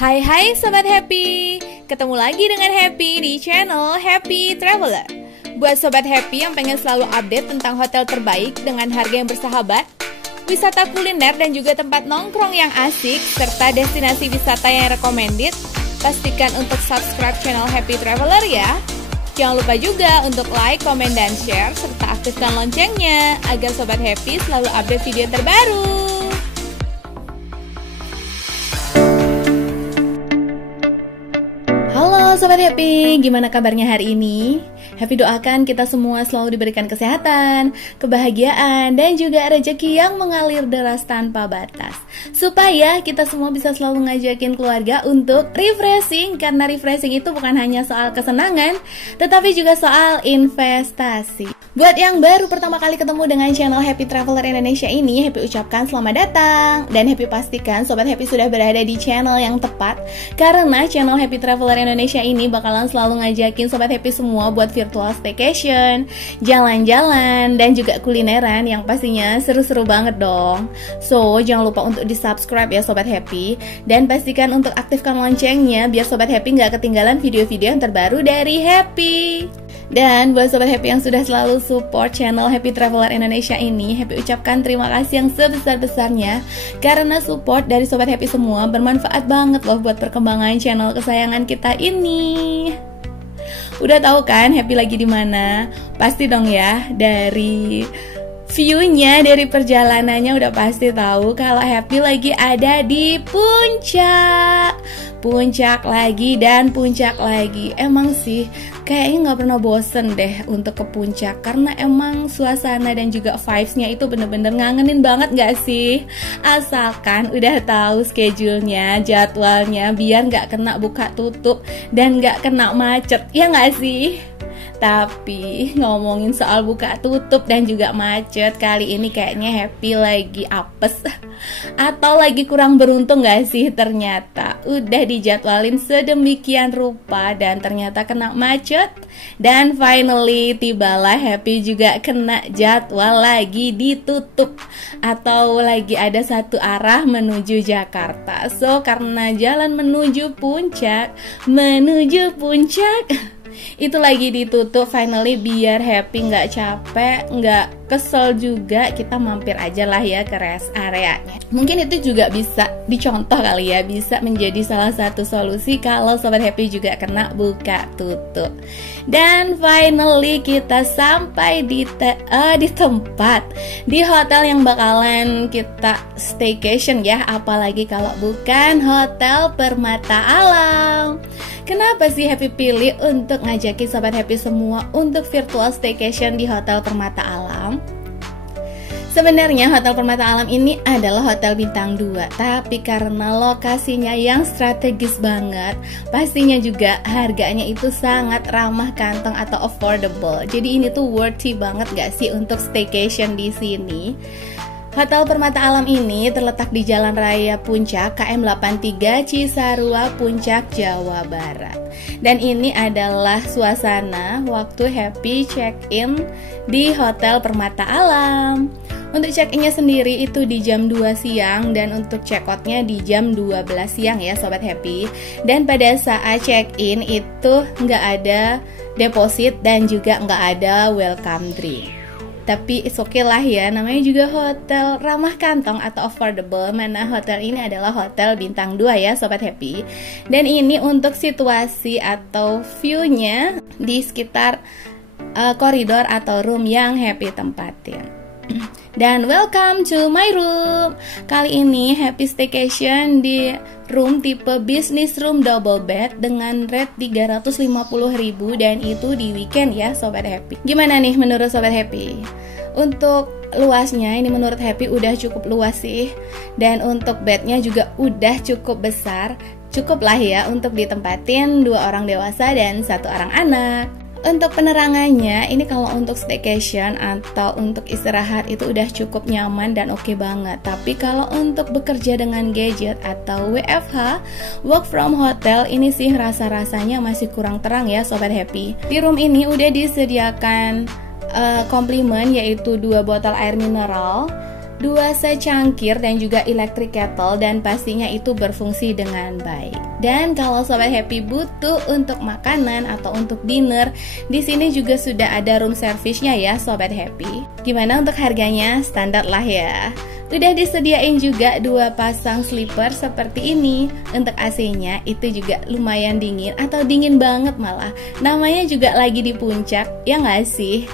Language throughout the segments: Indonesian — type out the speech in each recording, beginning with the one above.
Hai Sobat Happy, ketemu lagi dengan Happy di channel Happy Traveler. Buat Sobat Happy yang pengen selalu update tentang hotel terbaik dengan harga yang bersahabat, wisata kuliner dan juga tempat nongkrong yang asik, serta destinasi wisata yang recommended, pastikan untuk subscribe channel Happy Traveler ya. Jangan lupa juga untuk like, komen, dan share, serta aktifkan loncengnya agar Sobat Happy selalu update video terbaru. Halo Sobat Happy, gimana kabarnya hari ini? Happy doakan kita semua selalu diberikan kesehatan, kebahagiaan, dan juga rezeki yang mengalir deras tanpa batas, supaya kita semua bisa selalu ngajakin keluarga untuk refreshing. Karena refreshing itu bukan hanya soal kesenangan, tetapi juga soal investasi. Buat yang baru pertama kali ketemu dengan channel Happy Traveler Indonesia ini, Happy ucapkan selamat datang. Dan Happy pastikan Sobat Happy sudah berada di channel yang tepat, karena channel Happy Traveler Indonesia ini bakalan selalu ngajakin Sobat Happy semua buat virtual staycation, jalan-jalan, dan juga kulineran yang pastinya seru-seru banget dong. So, jangan lupa untuk di subscribe ya Sobat Happy, dan pastikan untuk aktifkan loncengnya biar Sobat Happy nggak ketinggalan video-video yang terbaru dari Happy. Dan buat Sobat Happy yang sudah selalu support channel Happy Traveler Indonesia ini, Happy ucapkan terima kasih yang sebesar-besarnya, karena support dari Sobat Happy semua bermanfaat banget loh buat perkembangan channel kesayangan kita ini. Udah tahu kan Happy lagi di mana? Pasti dong ya, dari view-nya, dari perjalanannya udah pasti tahu kalau Happy lagi ada di puncak. Puncak lagi dan puncak lagi. Emang sih kayaknya nggak pernah bosen deh untuk ke puncak, karena emang suasana dan juga vibes-nya itu bener-bener ngangenin banget gak sih? Asalkan udah tahu schedule-nya, jadwalnya, biar nggak kena buka tutup dan nggak kena macet, ya nggak sih? Tapi ngomongin soal buka tutup dan juga macet, kali ini kayaknya Happy lagi apes atau lagi kurang beruntung gak sih? Ternyata udah dijadwalin sedemikian rupa dan ternyata kena macet. Dan finally tibalah Happy juga kena jadwal lagi ditutup, atau lagi ada satu arah menuju Jakarta. So karena jalan menuju puncak itu lagi ditutup, finally biar Happy nggak capek, nggak kesel juga, kita mampir aja lah ya ke rest areanya. Mungkin itu juga bisa dicontoh kali ya, bisa menjadi salah satu solusi kalau Sobat Happy juga kena buka tutup. Dan finally kita sampai di tempat, di hotel yang bakalan kita staycation ya, apalagi kalau bukan Hotel Permata Alam. Kenapa sih Happy pilih untuk ngajakin Sobat Happy semua untuk virtual staycation di Hotel Permata Alam? Sebenarnya Hotel Permata Alam ini adalah hotel bintang 2, tapi karena lokasinya yang strategis banget, pastinya juga harganya itu sangat ramah kantong atau affordable. Jadi ini tuh worthy banget gak sih untuk staycation di sini? Hotel Permata Alam ini terletak di Jalan Raya Puncak KM 83 Cisarua, Puncak, Jawa Barat. Dan ini adalah suasana waktu Happy check-in di Hotel Permata Alam. Untuk check-innya sendiri itu di jam 2 siang dan untuk check-outnya di jam 12 siang ya Sobat Happy. Dan pada saat check-in itu nggak ada deposit dan juga nggak ada welcome drink. Tapi it's okay lah ya, namanya juga hotel ramah kantong atau affordable. Mana hotel ini adalah hotel bintang 2 ya Sobat Happy. Dan ini untuk situasi atau view-nya di sekitar koridor atau room yang Happy tempatin. Dan welcome to my room. Kali ini Happy staycation di room tipe business room double bed dengan rate 350.000, dan itu di weekend ya Sobat Happy. Gimana nih menurut Sobat Happy? Untuk luasnya ini menurut Happy udah cukup luas sih. Dan untuk bednya juga udah cukup besar. Cukup lah ya untuk ditempatin 2 orang dewasa dan 1 orang anak. Untuk penerangannya, ini kalau untuk staycation atau untuk istirahat itu udah cukup nyaman dan oke banget. Tapi kalau untuk bekerja dengan gadget atau WFH, work from hotel, ini sih rasa-rasanya masih kurang terang ya Sobat Happy. Di room ini udah disediakan komplimen, yaitu 2 botol air mineral, 2 secangkir dan juga electric kettle, dan pastinya itu berfungsi dengan baik. Dan kalau Sobat Happy butuh untuk makanan atau untuk dinner, di sini juga sudah ada room service-nya ya Sobat Happy. Gimana untuk harganya? Standar lah ya. Udah disediain juga 2 pasang slipper seperti ini. Untuk AC-nya itu juga lumayan dingin atau dingin banget malah. Namanya juga lagi di puncak, ya nggak sih?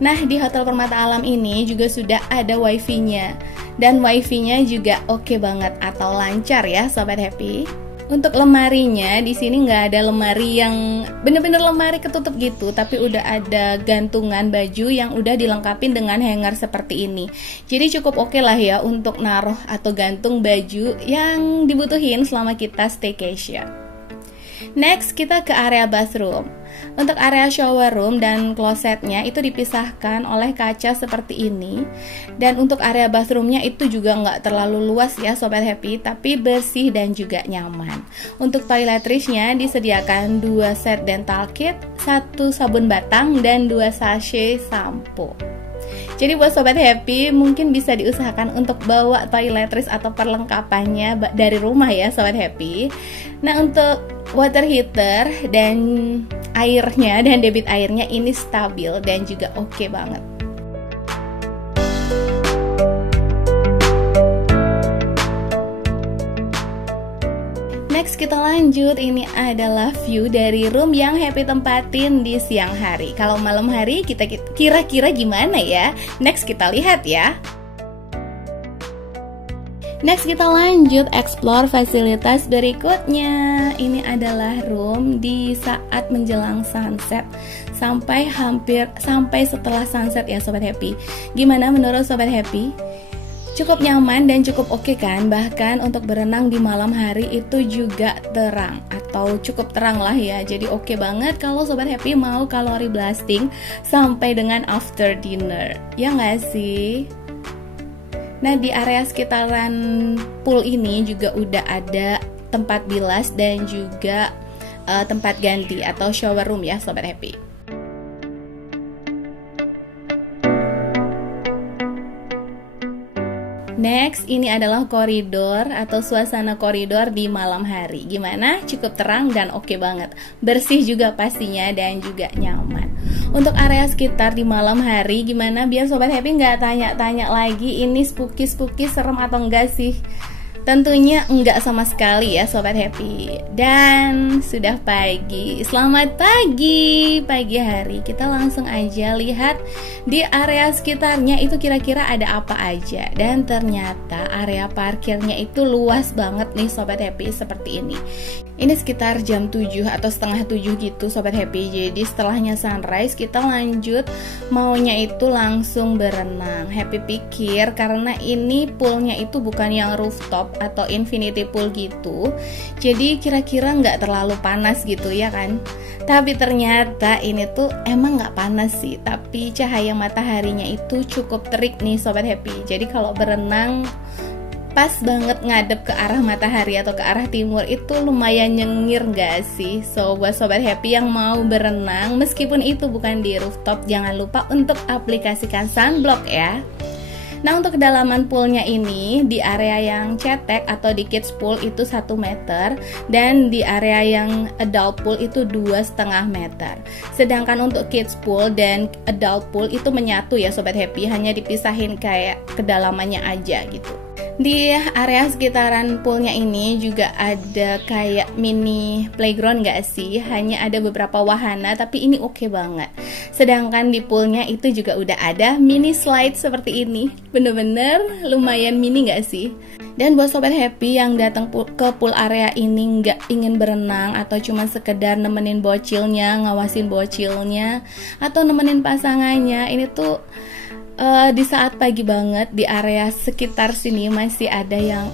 Nah, di Hotel Permata Alam ini juga sudah ada wifi-nya. Dan wifi-nya juga oke banget atau lancar ya Sobat Happy. Untuk lemarinya, di sini nggak ada lemari yang bener-bener lemari ketutup gitu, tapi udah ada gantungan baju yang udah dilengkapin dengan hanger seperti ini. Jadi cukup oke lah ya untuk naruh atau gantung baju yang dibutuhin selama kita staycation. Next, kita ke area bathroom. Untuk area shower room dan klosetnya itu dipisahkan oleh kaca seperti ini. Dan untuk area bathroomnya itu juga nggak terlalu luas ya Sobat Happy, tapi bersih dan juga nyaman. Untuk toiletries-nya disediakan 2 set dental kit, 1 sabun batang, dan 2 sachet sampo. Jadi buat Sobat Happy mungkin bisa diusahakan untuk bawa toiletries atau perlengkapannya dari rumah ya Sobat Happy. Nah, untuk water heater dan airnya dan debit airnya ini stabil dan juga oke banget. Next kita lanjut, ini adalah view dari room yang Happy tempatin di siang hari. Kalau malam hari kita kira-kira gimana ya? Next kita lihat ya. Next kita lanjut explore fasilitas berikutnya. Ini adalah room di saat menjelang sunset sampai setelah sunset ya Sobat Happy. Gimana menurut Sobat Happy? Cukup nyaman dan cukup oke kan? Bahkan untuk berenang di malam hari itu juga terang atau cukup terang lah ya. Jadi oke banget kalau Sobat Happy mau kalori blasting sampai dengan after dinner. Ya nggak sih? Nah, di area sekitaran pool ini juga udah ada tempat bilas dan juga tempat ganti atau shower room ya Sobat Happy. Next, ini adalah koridor atau suasana koridor di malam hari. Gimana? Cukup terang dan oke banget. Bersih juga pastinya dan juga nyaman. Untuk area sekitar di malam hari, gimana biar Sobat Happy nggak tanya-tanya lagi ini spooky serem atau enggak sih? Tentunya enggak sama sekali ya Sobat Happy. Dan sudah pagi. Selamat pagi hari. Kita langsung aja lihat di area sekitarnya itu kira-kira ada apa aja. Dan ternyata area parkirnya itu luas banget nih Sobat Happy, seperti ini. Ini sekitar jam 7 atau setengah 7 gitu Sobat Happy. Jadi setelahnya sunrise kita lanjut maunya itu langsung berenang. Happy pikir karena ini poolnya itu bukan yang rooftop atau infinity pool gitu, jadi kira-kira nggak terlalu panas gitu ya kan. Tapi ternyata ini tuh emang nggak panas sih, tapi cahaya mataharinya itu cukup terik nih Sobat Happy. Jadi kalau berenang pas banget ngadep ke arah matahari atau ke arah timur itu lumayan nyengir gak sih? So buat Sobat Happy yang mau berenang meskipun itu bukan di rooftop, jangan lupa untuk aplikasikan sunblock ya. Nah, untuk kedalaman poolnya ini di area yang cetek atau di kids pool itu 1 meter dan di area yang adult pool itu 2,5 meter. Sedangkan untuk kids pool dan adult pool itu menyatu ya Sobat Happy, hanya dipisahin kayak kedalamannya aja gitu. Di area sekitaran poolnya ini juga ada kayak mini playground gak sih? Hanya ada beberapa wahana tapi ini oke banget. Sedangkan di poolnya itu juga udah ada mini slide seperti ini. Bener-bener lumayan mini gak sih? Dan buat Sobat Happy yang datang ke pool area ini nggak ingin berenang atau cuma sekedar nemenin bocilnya, ngawasin bocilnya, atau nemenin pasangannya, ini tuh di saat pagi banget di area sekitar sini masih ada yang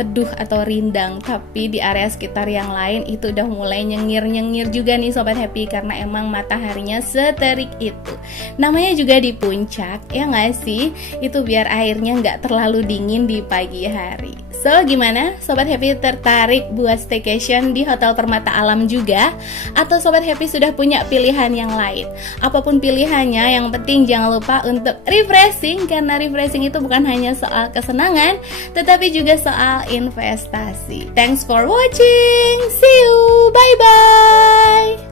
teduh atau rindang, tapi di area sekitar yang lain itu udah mulai nyengir-nyengir juga nih Sobat Happy, karena emang mataharinya seterik itu. Namanya juga di puncak, ya nggak sih? Itu biar airnya nggak terlalu dingin di pagi hari. So, gimana? Sobat Happy tertarik buat staycation di Hotel Permata Alam juga? Atau Sobat Happy sudah punya pilihan yang lain? Apapun pilihannya, yang penting jangan lupa untuk refreshing, karena refreshing itu bukan hanya soal kesenangan, tetapi juga soal investasi. Thanks for watching. See you. Bye-bye.